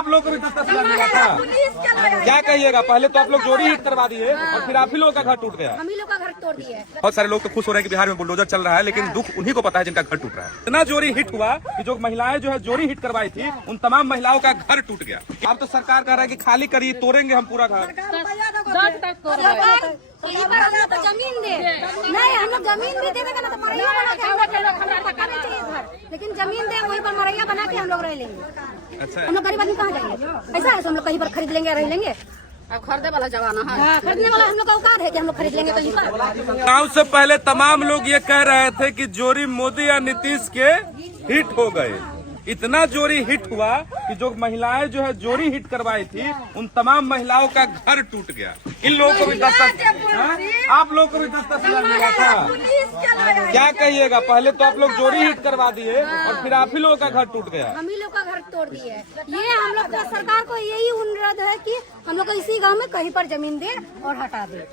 आप लोग को भी 10-10 हजार मिला था। क्या कहिएगा, पहले तो आप लोग जोड़ी हिट करवा दिए और फिर आप ही लोगों का घर टूट गया। हम ही लोग का घर तोड़ दिए। बहुत सारे लोग तो खुश हो रहे हैं कि बिहार में बुलडोजर चल रहा है, लेकिन दुख उन्हीं को पता है जिनका घर टूट रहा है। इतना जोड़ी हिट हुआ कि जो महिलाएं जो है जोड़ी हिट करवाई थी, उन तमाम महिलाओं का घर टूट गया। अब तो सरकार कह रहा है कि खाली करिए, तोड़ेंगे हम पूरा घर। जमीन दे नहीं, हम लोग जमीन भी दे देगा ना तो मरैया बना के हम लोग चाहिए घर, लेकिन जमीन दे वहीं पर मरैया बना के हम लोग रह लेंगे। अच्छा, हम लोग गरीब आदमी कहाँ जाएंगे? ऐसा है हम लोग कहीं पर खरीद लेंगे, रह लेंगे। अब खरीदने वाला जमाना है। हाँ, खरीदने वाला हम लोग का औकात है कि हम लोग खरीद लेंगे कहीं पर। चुनाव से पहले तमाम लोग ये कह रहे थे कि जोड़ी मोदी या नीतीश के हिट हो गए। इतना जोड़ी हिट हुआ कि जो महिलाएं जो है जोड़ी हिट करवाई थी, उन तमाम महिलाओं का घर टूट गया। इन लोगों को भी 10-10, आप लोग को भी 10-10 हजार मिला था। क्या कहिएगा, पहले तो आप लोग जोड़ी हिट करवा दिए और फिर आप ही लोगों का घर टूट गया। हम ही लोग का घर तोड़ दिए। ये हम लोग का सरकार को यही अनुरोध है कि हम लोग को इसी गांव में कहीं पर जमीन दे और हटा दे,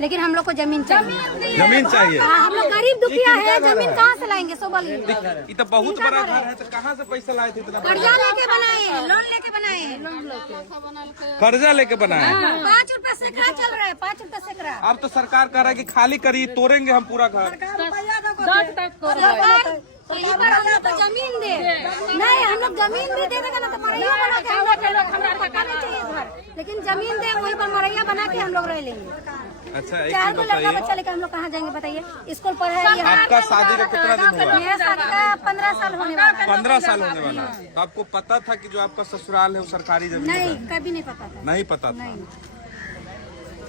लेकिन हम लोग को जमीन चाहिए। जमीन चाहिए। हम लोग गरीब दुखिया है, जमीन कहाँ से लाएंगे? सोबल ये तो बहुत बड़ा घर है, तो कहाँ से पैसा लाए थे इतना? कर्जा लेके बनाए, लोन लेके बनाए, लोन लेके कर्जा लेके बनाए। 5 रुपए सैकड़ा चल रहा है, 5 रुपए सैकड़ा। अब तो सरकार कह रहा है कि खाली करिए, तोड़ेंगे हम पूरा घर। हम लोग को जमीन दे नहीं, हम लोग जमीन भी दे देगा ना तो मरैया बना के हम लोग चाहिए घर, लेकिन जमीन दे वहीं पर मरैया बना के हम लोग रह लेंगे। अच्छा, एक 4 चीज को लड़का बताइए, बच्चा लेकर हम लोग कहाँ जाएंगे बताइए? स्कूल पढ़े यहाँ। आपका शादी का कितना दिन हुआ? मेरा शादी का 15 साल होने वाला है। 15 साल होने वाला है। तो आपको पता था कि जो आपका ससुराल है वो सरकारी जमीन है? नहीं, कभी नहीं पता था। नहीं पता था। नहीं।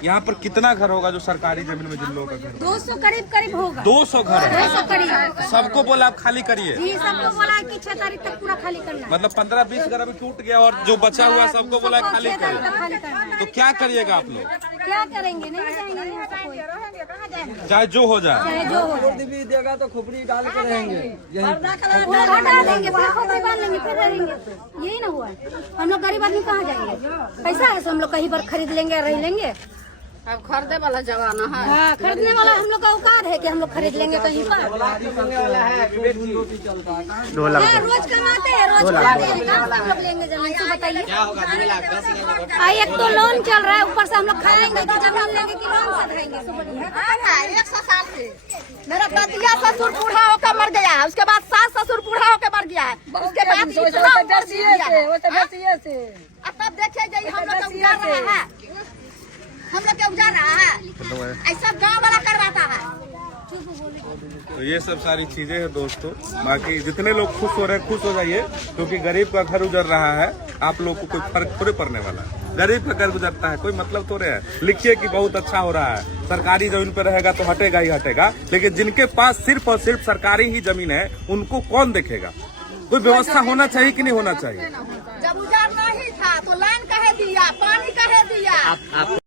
यहाँ पर कितना घर होगा जो सरकारी जमीन में जिन लोगों का घर? 200 करीब होगा। 200 घर है। 200 करीब। सबको बोला आप खाली करिए? जी, सबको बोला है कि 6 तारीख तक पूरा खाली करना है। मतलब 15-20 घर अभी टूट गया और जो बचा हुआ सबको बोला खाली 6 तारीख तक करिए। खाली करना है। तो क्या करिएगा आप लोग? क्या करेंगे? नहीं जाएंगे यहाँ से कोई। चाहे जो हो जाए। चाहे जो हो जाए। भी देगा तो खोपड़ी डाल के रहेंगे। हटा देंगे, फिर खोपड़ी बांध लेंगे, फिर रहेंगे। यही ना हुआ है। हम लोग गरीब आदमी कहाँ जाएंगे? पैसा है तो हम लोग कहीं पर खरीद लेंगे, रह लेंगे। अब खरीदे वाला जमाना है। हाँ, खरीदने वाला हम लोग का औकात है कि हम लोग खरीद लेंगे कहीं पर। रोज कमाते हैं, रोज खाते हैं, कहाँ से हम लोग लेंगे जमीन से बताइए? एक तो लोन चल रहा है, ऊपर से हम लोग खाएंगे कि जमीन लेंगे कि लोन से खाएंगे? 100 साल से मेरा पतिया ससुर बूढ़ा होकर मर गया है, उसके बाद सास ससुर बूढ़ा होकर मर गया है, उसके बाद अब तब देखे जाइए हम लोग का उजाड़ रहा है, हम लोग के उजाड़ रहा है, ऐसा गाँव वाला करवाता है। तो ये सब सारी चीजें हैं दोस्तों। बाकी जितने लोग खुश हो रहे हैं, खुश हो जाइए, क्योंकि गरीब का घर उजड़ रहा है। आप लोग को कोई फर्क थोड़े पड़ने वाला है। गरीब का घर गुजरता है, कोई मतलब थोड़े है। लिखिए कि बहुत अच्छा हो रहा है, सरकारी जमीन पे रहेगा तो हटेगा ही हटेगा, लेकिन जिनके पास सिर्फ और सिर्फ सरकारी ही जमीन है, उनको कौन देखेगा? कोई व्यवस्था होना चाहिए कि नहीं होना चाहिए? जब उजाड़ नहीं था तो लाइन कहे दिया, पानी कहे दिया।